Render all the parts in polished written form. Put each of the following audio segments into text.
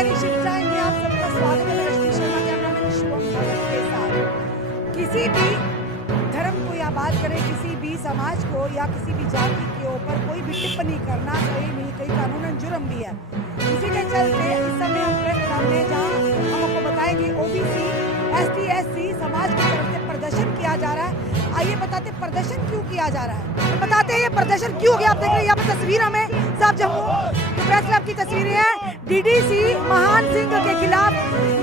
दैनिक Shiv time में आप सबका स्वागत है। रश्मि शर्मा कैमरामैन शुभम भगत के साथ। किसी भी धर्म को या बात करें, किसी भी समाज को या किसी भी जाति के ऊपर कोई भी टिप्पणी करना कहीं कानूनन जुर्म भी है। इसी के चलते इस समय हम प्रेस क्लब में जहाँ हम आपको बताएंगे ओबीसी ST/SC समाज की तरफ से प्रदर्शन किया जा रहा है। आइए बताते प्रदर्शन क्यों किया जा रहा है, बताते हैं ये प्रदर्शन क्यों किया। आप देख रहे हैं यहाँ पर तस्वीर हमें साहब जम्मू प्रेस क्लब की तस्वीरें हैं। DDC महान सिंह के खिलाफ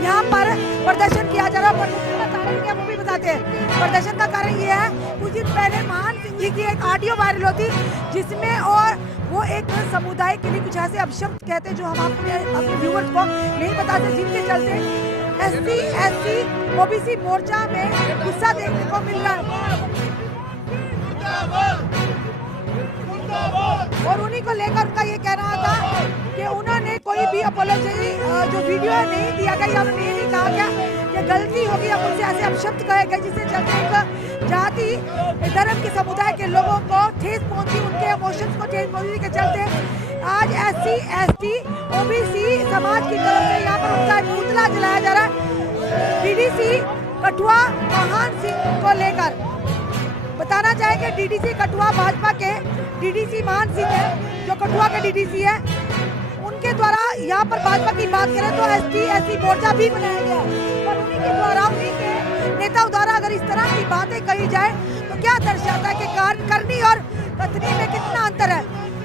यहाँ पर प्रदर्शन किया जा रहा है। प्रदर्शन का कारण क्या वो भी बताते हैं। प्रदर्शन का कारण ये है, कुछ दिन पहले महान सिंह जी की एक ऑडियो वायरल होती जिसमें और वो एक समुदाय के लिए कुछ ऐसे अपशब्द कहते जो हम अपने व्यूअर्स को नहीं बताते, जिनके चलते ST/SC OBC मोर्चा में गुस्सा देखने को मिल रहा है और उन्हीं को लेकर उनका ये कहना था कि उन्होंने कोई भी अपोलॉजी जो वीडियो है नहीं दिया गया या उन्होंने ये नहीं कहा गया कि गलती होगी या मुझसे ऐसे अपशब्द कहे गए जिससे चलते एक जाति धर्म के समुदाय के लोगों को ठेस पहुंची, उनके इमोशंस को ठेस पहुंचने के चलते आज SC/ST OBC समाज की तरफ से यहाँ पर उनका पुतला जलाया जा रहा है। DDC कठुआ महान सिंह को लेकर बताना चाहेंगे, DDC कठुआ भाजपा के DDC महान सिंह है जो कठुआ के DDC है, उनके द्वारा यहाँ पर भाजपा की बात करें तो ST/SC मोर्चा भी बनाया गया, पर उन्हीं के द्वारा उन्हीं के नेताओं द्वारा अगर इस तरह की बातें कही जाए तो क्या दर्शाता है कि करनी और कथनी में कितना अंतर है।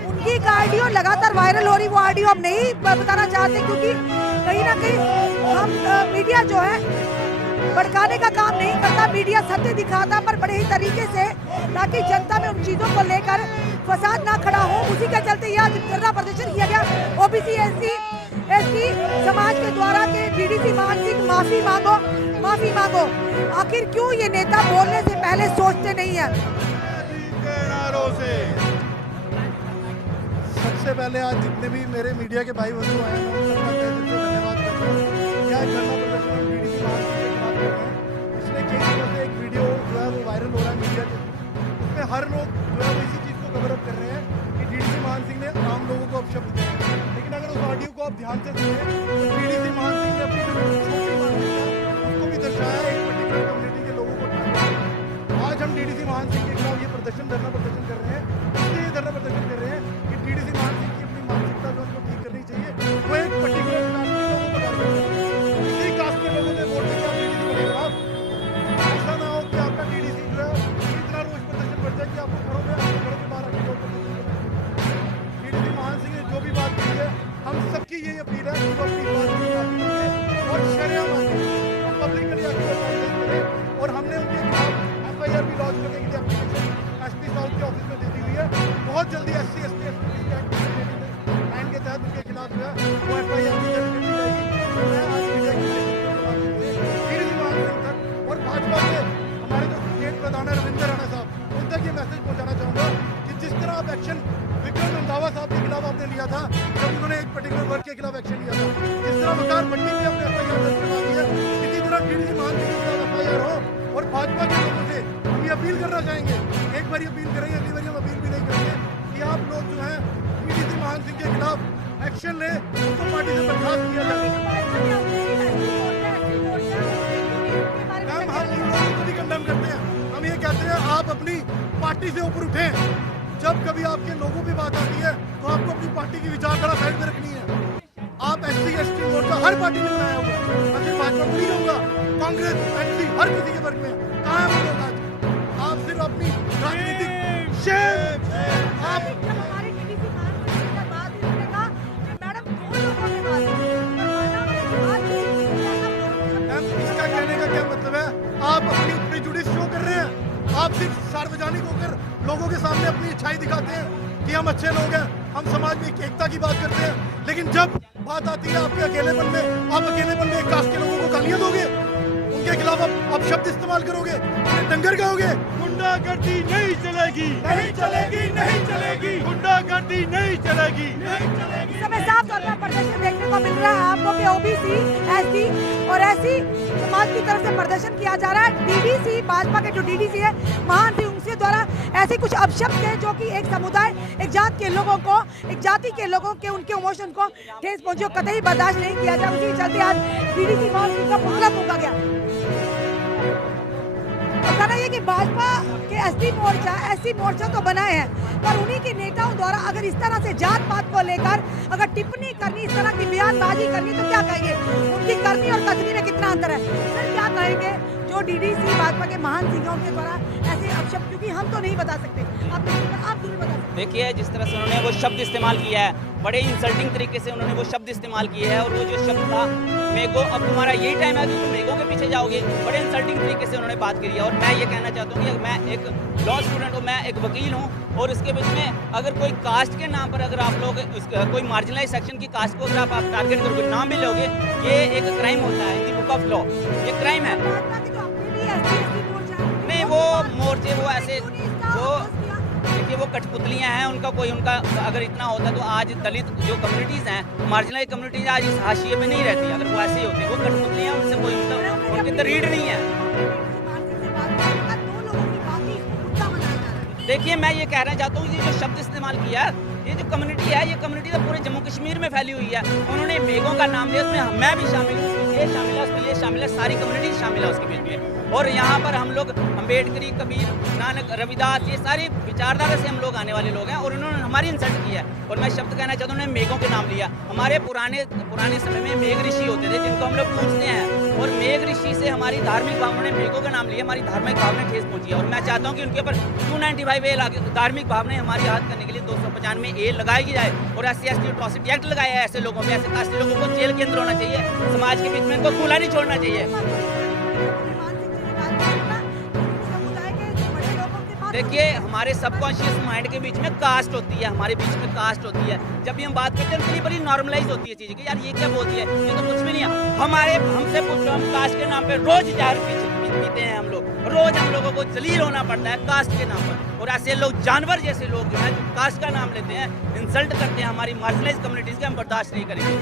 उनकी एक ऑडियो लगातार वायरल हो रही, वो ऑडियो हम नहीं बताना चाहते क्योंकि कहीं ना कहीं हम मीडिया जो है भड़काने का काम नहीं करता, मीडिया सत्य दिखाता पर बड़े ही तरीके से, ताकि जनता में उन चीजों को लेकर फसाद ना खड़ा हो। उसी के चलते यह धरना प्रदर्शन किया गया। OBC SC/ST समाज के द्वारा के DDC महान सिंह माफी मांगो। आखिर क्यों ये नेता बोलने से पहले सोचते नहीं है। सबसे पहले आज जितने भी मेरे मीडिया के भाई बंधु आए हैं उन सबका तहे दिल से धन्यवाद करता हूँ। यह धरना प्रदर्शन हम DDC महान सिंह के खिलाफ कर रहे हैं। पिछले कई दिनों से एक वीडियो जो है वो वायरल हो रहा है मीडिया के, उसमें हर लोग जो है इसी चीज़ को कवर अप कर रहे हैं कि DDC महान सिंह ने आम लोगों को अपशब्द दिया। लेकिन अगर उस ऑडियो को आप ध्यान से सुने तो DDC महान सिंह ने अपनी जो छोटी मानसिकता उसको भी दर्शाया, एक पर्टिकुलर कम्युनिटी के लोगों को। आज हम DDC महान सिंह के खिलाफ ये धरना प्रदर्शन कर रहे हैं, इसलिए धरना प्रदर्शन कर रहे हैं कि DDC महान सिंह की अपनी मानसिकता जो उनको ठीक करनी चाहिए। वो एक पर्टिकुलर कास्ट के लोगों को वोट देकर DDC के खिलाफ ऐसा ना हो कि आपका DDC जो है इतना रोज प्रदर्शन बढ़ जाए कि आपको घरों के बाहर आके वोट DDC महान सिंह ने जो भी बात की है, हम सबकी यही अपील है कि वो अपनी बात की और शर्म आके पब्लिकली आके करें। और हमने उनके खिलाफ FIR भी लॉन्च करने के लिए एप्लीकेशन SP साउथ के ऑफिस में दे दी हुई है। बहुत जल्दी SC/ST लाइन के तहत उनके खिलाफ जो है वो FIR भी दर्ज कर दी जाएगी। मैं आज मीडिया की DDC महान सिंह तक और भाजपा के हमारे जो स्टेट प्रधान है रविंद्र राणा साहब, उन तक ये मैसेज पहुंचाना चाहूँगा कि जिस तरह आप एक्शन विक्रम रंधावा साहब के खिलाफ आपने लिया था जब उन्होंने एक पर्टिकुलर वर्ग के खिलाफ एक्शन लिया था, जिस तरह वकार भट्टी ने अपने FIR दर्ज करवा दी है, इसी तरह DDC महान सिंह के खिलाफ FIR हो। और भाजपा के लोगों से हम ये अपील करना चाहेंगे, एक बार अपील करेंगे, अगली बार हम अपील भी नहीं करेंगे कि आप लोग जो है DDC महान सिंह के खिलाफ एक्शन लें, उसको पार्टी से बर्खास्त किया जाए। हम उन लोगों को भी कंडेम करते हैं। हम ये कहते हैं आप अपनी पार्टी से ऊपर उठें। जब कभी आपके लोगों की बात आती है तो आपको अपनी पार्टी की विचारधारा साइड में रखनी है। आप SC/ST मोर्चा हर पार्टी ने बनाया होगा, मैं सिर्फ भाजपा को नहीं कहूँगा, कांग्रेस NC हर किसी के वर्ग में कहाँ है वो लोग आज। आप सिर्फ अपनी राजनीतिक इसका कहने का क्या मतलब है, आप अपनी प्रेजुडिस शो कर रहे हैं। आप सिर्फ सार्वजनिक होकर लोगों के सामने अपनी अच्छाई दिखाते हैं कि हम अच्छे लोग हैं, हम समाज में एकता की बात करते हैं, लेकिन जब बात आती है आपके अकेलेपन में, आप अकेलेपन में एक कास्ट के लोगों को गालियां दोगे, उनके खिलाफ आप शब्द इस्तेमाल करोगे, उन्हें डंगर कहोगे। गुंडागर्दी नहीं चलेगी, नहीं चलेगी, नहीं चलेगी, गुंडागर्दी नहीं चलेगी, नहीं चलेगी। समय साफ तौर पर प्रदर्शन देखने को मिल रहा है आपको कि OBC SC और SC समाज की तरफ से प्रदर्शन किया जा रहा है। DDC भाजपा के जो DDC है महान सिंह उसके द्वारा ऐसे कुछ अपशब्द है जो कि एक समुदाय, एक जात के लोगों को, एक जाति के लोगों के उनके इमोशन को ठेस पहुंचे, कतई बर्दाश्त नहीं किया जाए। उसी के चलते आज डीडीसी मोहन सिंह का पुतला फूंका गया। बताना ये कि भाजपा के एसटी मोर्चा तो बनाए हैं, पर उन्हीं के नेताओं द्वारा अगर इस तरह से जात पात को लेकर अगर टिप्पणी करनी, इस तरह की बयानबाजी करनी, तो क्या कहेंगे? उनकी करनी और कथनी में कितना अंतर है? सर क्या कहेंगे जो डीडीसी भाजपा के महान सिंह हैं, उनके द्वारा ऐसे अपशब्द, क्योंकि हम तो नहीं बता सकते, आप जरूर बता सकते। देखिए, जिस तरह से उन्होंने वो शब्द इस्तेमाल किया है, बड़े इंसल्टिंग तरीके से उन्होंने वो शब्द इस्तेमाल किए हैं। और वो जो शब्द था मेगो, अब तुम्हारा यही टाइम है जो तुम मेगो के पीछे जाओगे, बड़े इंसल्टिंग तरीके से उन्होंने बात करी है। और मैं ये कहना चाहता हूँ कि मैं एक लॉ स्टूडेंट हूँ, मैं एक वकील हूँ, और इसके बीच में अगर कोई कास्ट के नाम पर अगर आप लोग कोई मार्जिनलाइज सेक्शन की कास्ट को अगर आप टारगेट करोगे, नाम भी लोगे, ये एक क्राइम होता है। In the book of law ये क्राइम है। नहीं, वो मोर्चे वो ऐसे वो देखिए वो कठपुतलियाँ हैं, उनका कोई उनका अगर इतना होता तो आज दलित जो कम्युनिटीज़ हैं, मार्जिनलाइज कम्युनिटीज़ आज इस हाशिए पे नहीं रहती। अगर वो ऐसे ही होती, वो कठपुतलियाँ, उनसे कोई उनके अंदर रीड नहीं है। देखिए, मैं ये कहना चाहता हूँ, ये जो शब्द इस्तेमाल किया, ये जो कम्युनिटी है, ये कम्युनिटी तो पूरे जम्मू कश्मीर में फैली हुई है। उन्होंने मेगों का नाम दिया, उसमें मैं भी शामिल हूँ, ये शामिल है, उसमें ये शामिल है, सारी कम्युनिटी शामिल है उसके बीच में। और यहाँ पर हम लोग अम्बेडकरी, कबीर, नानक, रविदास, ये सारी विचारधारा से हम लोग आने वाले लोग हैं, और उन्होंने हमारी इंसल्ट की है। और मैं शब्द कहना चाहता हूँ, उन्होंने मेघों के नाम लिया। हमारे पुराने समय में मेघ ऋषि होते थे, जिनको हम लोग पूछते हैं, और मेघ ऋषि से हमारी धार्मिक भावना ने मेघों का नाम लिया, हमारी धार्मिक भावना ठेस पहुंची है। और मैं चाहता हूँ कि उनके ऊपर 295A धार्मिक भावना हमारी याद करने के लिए 295A लगाई जाए, और SC/ST एट्रॉसिटी एक्ट लगाया है। ऐसे लोगों पे, ऐसे कास्ट लोगों को जेल के अंदर होना चाहिए, समाज के बीच में इनको खुला नहीं छोड़ना चाहिए। देखिए, हमारे सबकॉन्शियस माइंड के बीच में कास्ट होती है, हमारे बीच में कास्ट होती है। जब भी हम बात करते हैं उनके लिए बड़ी नॉर्मलाइज होती है चीज़ कि यार ये क्या बोलती है, ये तो कुछ भी नहीं है। हमसे पूछो, हम कास्ट के नाम पे रोज जहर पीते हैं हम लोग, रोज हम लोगों को जलील होना पड़ता है कास्ट के नाम पर। और ऐसे लोग, जानवर जैसे लोग जो हैं, जो कास्ट का नाम लेते हैं, इंसल्ट करते हैं हमारी मार्जिनलाइज कम्युनिटीज़ के, हम बर्दाश्त नहीं करेंगे।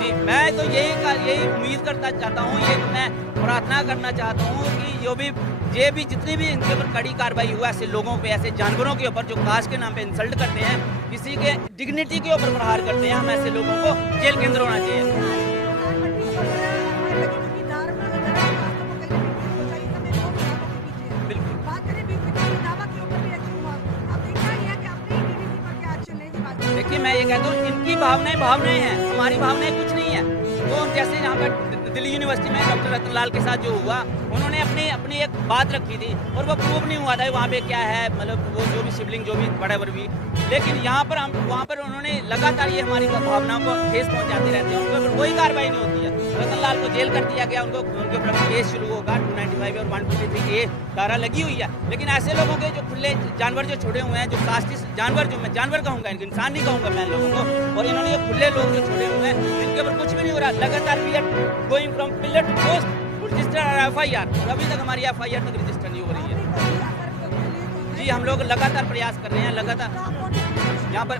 जी, मैं तो यही उम्मीद करता चाहता हूँ, ये मैं प्रार्थना करना चाहता हूँ कि ये भी जितनी भी इनके ऊपर कड़ी कार्रवाई हुआ, ऐसे लोगों पे, ऐसे जानवरों के ऊपर जो कास्ट के नाम पे इंसल्ट करते हैं, किसी के डिग्निटी के ऊपर प्रहार करते हैं, हम ऐसे लोगों को जेल के अंदर होना चाहिए। देखिए, मैं ये कहता हूँ, इनकी भावनाएं हैं, हमारी भावनाएं कुछ नहीं है। तो जैसे यहाँ पर दिल्ली यूनिवर्सिटी में डॉक्टर रतनलाल के साथ जो हुआ, उन्होंने अपनी एक बात रखी थी, और वो प्रूव नहीं हुआ था वहाँ पे क्या है, मतलब वो जो भी शिवलिंग, जो भी बड़े भी। लेकिन यहाँ पर वहाँ पर उन्होंने लगातार ये हमारी भावनाओं को ठेस पहुँचाते रहते हैं, उनके ऊपर कोई कार्रवाई नहीं होती है। रतनलाल को जेल कर दिया गया, उनके ऊपर केस शुरू होगा, 295 और 123A धारा लगी हुई है। लेकिन ऐसे लोगों के जो खुले जानवर जो छोड़े हुए हैं, जो कास्टिस्ट जानवर, जो मैं जानवर कहूँगा, इनको इंसान नहीं कहूँगा मैं लोगों को, और इन्होंने जो खुले लोग जो छोड़े हुए हैं, इनके ऊपर कुछ भी नहीं हो रहा। लगातार we are going from pillar to post register FIR, और अभी तक हमारी FIR तक रजिस्टर नहीं हो रही है। जी, हम लोग लगातार प्रयास कर रहे हैं, लगातार यहाँ पर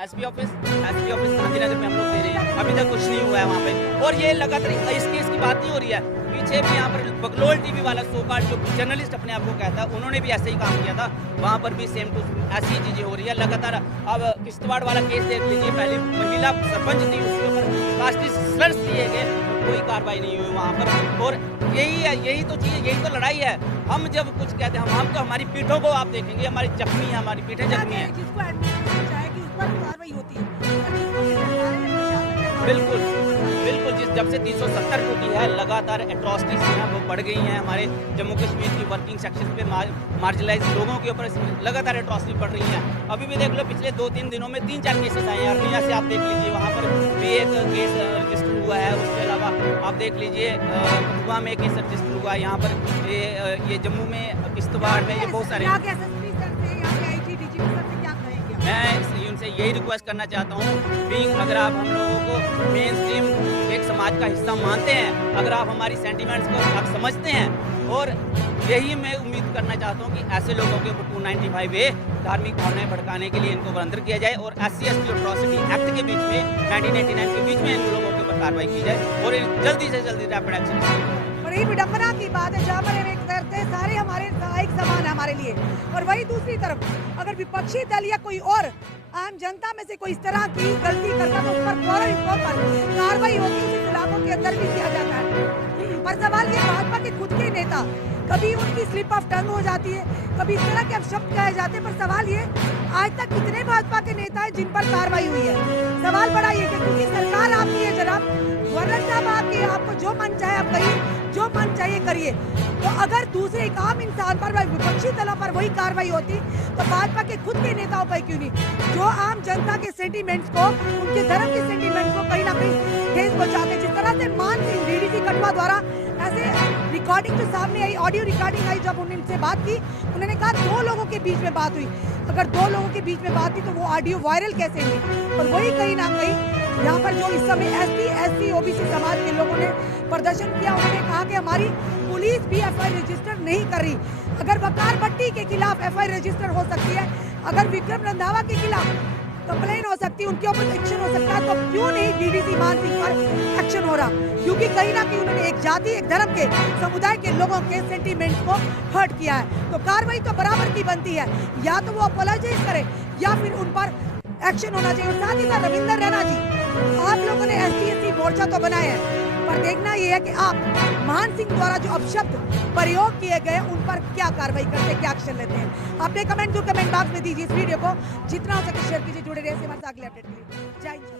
SP ऑफिस गांधीनगर में हम लोग दे रहे हैं, अभी तक कुछ नहीं हुआ है वहाँ पे। और ये लगातार इस केस की बात नहीं हो रही है। पीछे भी यहाँ पर बकलोल TV वाला सोकाल जो जर्नलिस्ट अपने आप को कहता है, उन्होंने भी ऐसे ही काम किया था, वहाँ पर भी सेम टू ऐसी चीज़ें हो रही है लगातार। अब किश्तवाड़ वाला केस देख लीजिए, पहले महिला सरपंच थी, उसके ऊपर कास्टिस्ट स्लर्स दिए गए, कोई कार्रवाई नहीं हुई वहाँ पर। और यही तो चीज़, यही तो लड़ाई है। हम जब कुछ कहते हैं, हम तो हमारी पीठों को आप देखेंगे, हमारी जख्मी है, हमारी पीठें जख्मी है। बिल्कुल, जब से 370 टूटी है, लगातार एट्रॉसिटीज जो है वो बढ़ गई हैं। हमारे जम्मू कश्मीर की वर्किंग सेक्शन पे मार्जिनलाइज लोगों के ऊपर लगातार एट्रॉसिटी बढ़ रही हैं। अभी भी देख लो, पिछले 2-3 दिनों में 3-4 केसेस आए हैं। अर्निया से आप देख लीजिए, वहाँ पर भी एक केस रजिस्टर हुआ है। उसके अलावा आप देख लीजिए, कठुआ में केस रजिस्टर हुआ है। यहाँ पर ये जम्मू में, किश्तवाड़ में, ये बहुत सारे। मैं उनसे यही रिक्वेस्ट करना चाहता हूँ कि अगर आप हम लोगों को मेन स्ट्रीम एक समाज का हिस्सा मानते हैं, अगर आप हमारी सेंटिमेंट्स को आप समझते हैं, और यही मैं उम्मीद करना चाहता हूँ कि ऐसे लोगों के ऊपर 295A धार्मिक भावनाएं भड़काने के लिए इनको बंद किया जाए, और SC/ST एट्रॉसिटी एक्ट के बीच में 1989 के बीच में इन लोगों के ऊपर कार्रवाई की जाए, और जल्दी से जल्दी रैपिड एक्शन। बड़ी विडंबना की बात है जहाँ पर हम एक तरफ से सारे हमारे एक समान है हमारे लिए, और वही दूसरी तरफ अगर विपक्षी दल या कोई और आम जनता में से कोई इस तरह की गलती करता तो उस पर फौरन कार्रवाई होती है, उसे इलाकों के अंदर भी किया जाता है। पर सवाल ये भाजपा के खुद के नेता, कभी उनकी स्लिप ऑफ टंग हो जाती है, कभी इस तरह के अपशब्द कहे जाते हैं, पर सवाल ये आज तक कितने भाजपा के नेता हैं जिन पर कार्रवाई हुई है? सवाल बड़ा ये कि क्योंकि सरकार आपकी है जनाब, गवर्नर साहब आपके, आपको जो मन चाहे आप कहिए, जो मन चाहिए करिए। तो अगर दूसरे एक आम इंसान पर, विपक्षी दलों पर वही कार्रवाई होती तो भाजपा के खुद के नेताओं पर क्यों नहीं, जो आम जनता के सेंटीमेंट्स को, उनके धर्म के सेंटीमेंट्स को कहीं ना कहीं ठेस पहुंचाते। जिस तरह से मान सिंह डीडीसी कटवा द्वारा ऐसे रिकॉर्डिंग जो सामने आई, ऑडियो रिकॉर्डिंग आई, जब उन्होंने बात की, उन्होंने कहा 2 लोगों के बीच में बात हुई। अगर 2 लोगों के बीच में बात थी तो वो ऑडियो वायरल कैसे हुई? और वही कहीं ना कहीं यहाँ पर जो इस समय SC OBC समाज के लोगों ने प्रदर्शन किया, उन्होंने कहा कि हमारी पुलिस भी FIR रजिस्टर नहीं कर रही। अगर वकार भट्टी के खिलाफ FIR रजिस्टर हो सकती है, अगर विक्रम रंधावा के खिलाफ कंप्लेन हो सकती है, उनके ऊपर एक्शन हो सकता है, तो क्यों नहीं डीडीसी मान सिंह पर एक्शन हो रहा? क्योंकि कहीं ना कहीं उन्होंने एक जाति, एक धर्म के, समुदाय के लोगों के सेंटीमेंट्स को हर्ट किया है। तो कार्रवाई तो बराबर की बनती है, या तो वो अपोलोजाइज करे या फिर उन पर एक्शन होना चाहिए। और साथ ही साथ रविंदर रैना जी, आप लोगों ने ST मोर्चा तो बनाया है, पर देखना ये है कि आप मान सिंह द्वारा जो अपशब्द प्रयोग किए गए उन पर क्या कार्रवाई करते हैं, क्या एक्शन लेते हैं? अपने कमेंट बॉक्स में दीजिए। इस वीडियो को जितना हो सके शेयर कीजिए। जुड़े रहिए हमारे साथ अगले अपडेट के लिए। जय हिंद।